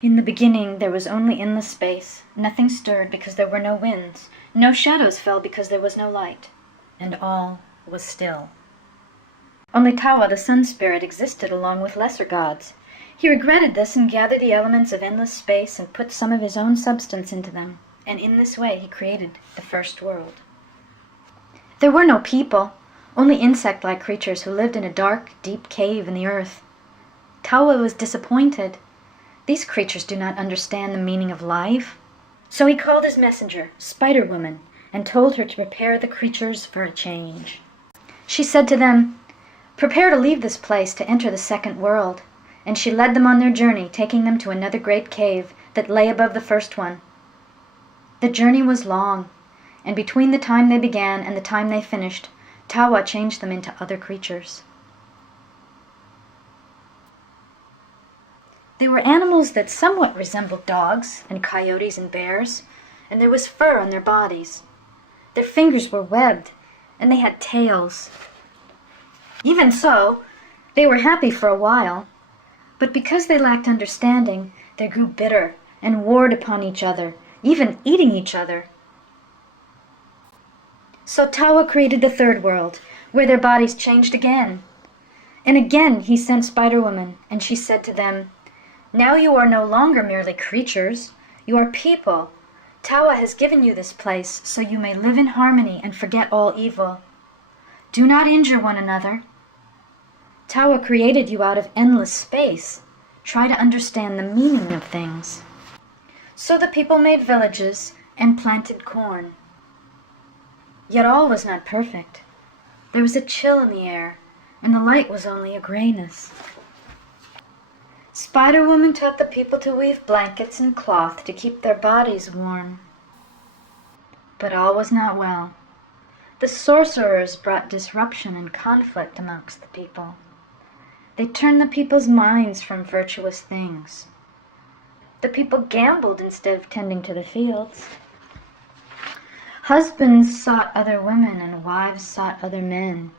In the beginning there was only endless space. Nothing stirred because there were no winds. No shadows fell because there was no light. And all was still. Only Tawa, the sun spirit, existed along with lesser gods. He regretted this and gathered the elements of endless space and put some of his own substance into them. And in this way he created the first world. There were no people, only insect-like creatures who lived in a dark, deep cave in the earth. Tawa was disappointed. These creatures do not understand the meaning of life. So he called his messenger, Spider-Woman, and told her to prepare the creatures for a change. She said to them, "Prepare to leave this place to enter the second world." And she led them on their journey, taking them to another great cave that lay above the first one. The journey was long, and between the time they began and the time they finished, Tawa changed them into other creatures. They were animals that somewhat resembled dogs and coyotes and bears, and there was fur on their bodies. Their fingers were webbed, and they had tails. Even so, they were happy for a while, but because they lacked understanding, they grew bitter and warred upon each other, even eating each other. So Tawa created the third world, where their bodies changed again. And again he sent Spider-Woman, and she said to them, "Now you are no longer merely creatures, you are people. Tawa has given you this place so you may live in harmony and forget all evil. Do not injure one another. Tawa created you out of endless space. Try to understand the meaning of things." So the people made villages and planted corn. Yet all was not perfect. There was a chill in the air, and the light was only a grayness. Spider-Woman taught the people to weave blankets and cloth to keep their bodies warm. But all was not well. The sorcerers brought disruption and conflict amongst the people. They turned the people's minds from virtuous things. The people gambled instead of tending to the fields. Husbands sought other women and wives sought other men.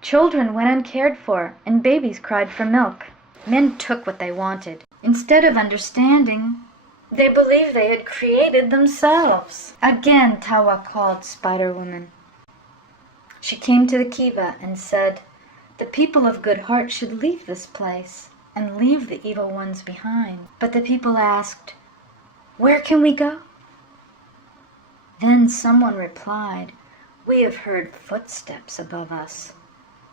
Children went uncared for and babies cried for milk. Men took what they wanted. Instead of understanding, they believed they had created themselves. Again Tawa called Spider-Woman. She came to the kiva and said, "The people of good heart should leave this place and leave the evil ones behind." But the people asked, "Where can we go?" Then someone replied, "We have heard footsteps above us.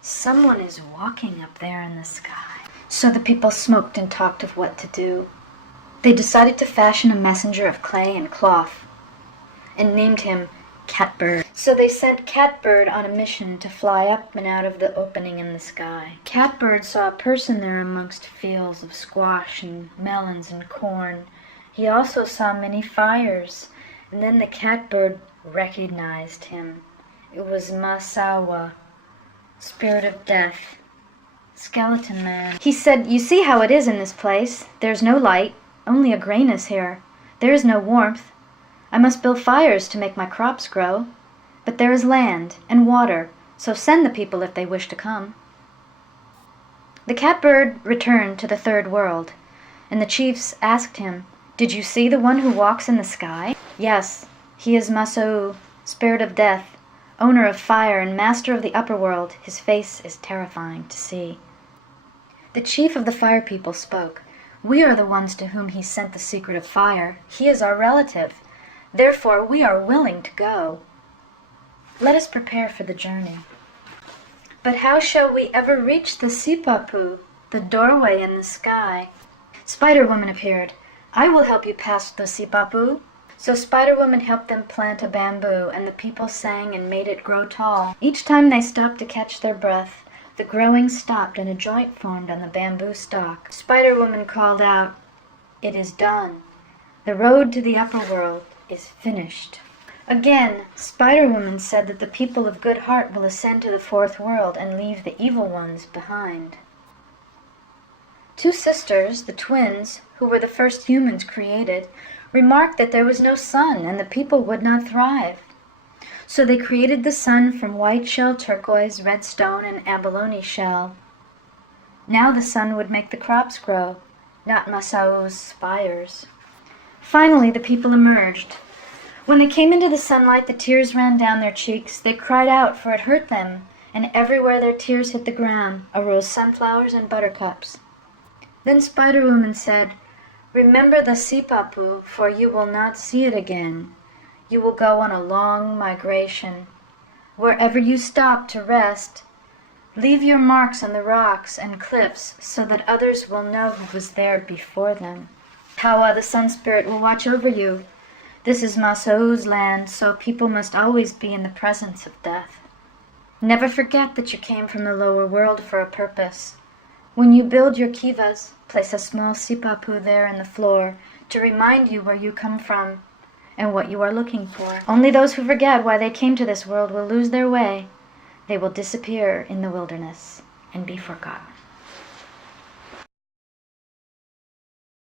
Someone is walking up there in the sky." So the people smoked and talked of what to do. They decided to fashion a messenger of clay and cloth and named him Catbird. So they sent Catbird on a mission to fly up and out of the opening in the sky. Catbird saw a person there amongst fields of squash and melons and corn. He also saw many fires. And then the Catbird recognized him. It was Masawa, spirit of death, skeleton man. He said, "You see how it is in this place. There's no light, only a grayness here. There is no warmth. I must build fires to make my crops grow. But there is land and water, so send the people if they wish to come." The Catbird returned to the third world, and the chiefs asked him, "Did you see the one who walks in the sky?" "Yes, he is Masau, spirit of death, owner of fire and master of the upper world. His face is terrifying to see." The chief of the fire people spoke. "We are the ones to whom he sent the secret of fire. He is our relative. Therefore we are willing to go. Let us prepare for the journey." "But how shall we ever reach the Sipapu, the doorway in the sky?" Spider-Woman appeared. "I will help you pass the Sipapu." So Spider-Woman helped them plant a bamboo, and the people sang and made it grow tall. Each time they stopped to catch their breath, the growing stopped and a joint formed on the bamboo stalk. Spider-Woman called out, "It is done. The road to the upper world is finished." Again, Spider-Woman said that the people of good heart will ascend to the fourth world and leave the evil ones behind. Two sisters, the twins, who were the first humans created, remarked that there was no sun and the people would not thrive. So they created the sun from white shell, turquoise, red stone, and abalone shell. Now the sun would make the crops grow, not Masau's spires. Finally, the people emerged. When they came into the sunlight, the tears ran down their cheeks. They cried out, for it hurt them, and everywhere their tears hit the ground arose sunflowers and buttercups. Then Spider-Woman said, "Remember the Sipapu, for you will not see it again. You will go on a long migration. Wherever you stop to rest, leave your marks on the rocks and cliffs so that others will know who was there before them. Kawa, the Sun Spirit, will watch over you. This is Masau's land, so people must always be in the presence of death. Never forget that you came from the lower world for a purpose. When you build your kivas, place a small sipapu there in the floor to remind you where you come from and what you are looking for. Only those who forget why they came to this world will lose their way. They will disappear in the wilderness and be forgotten."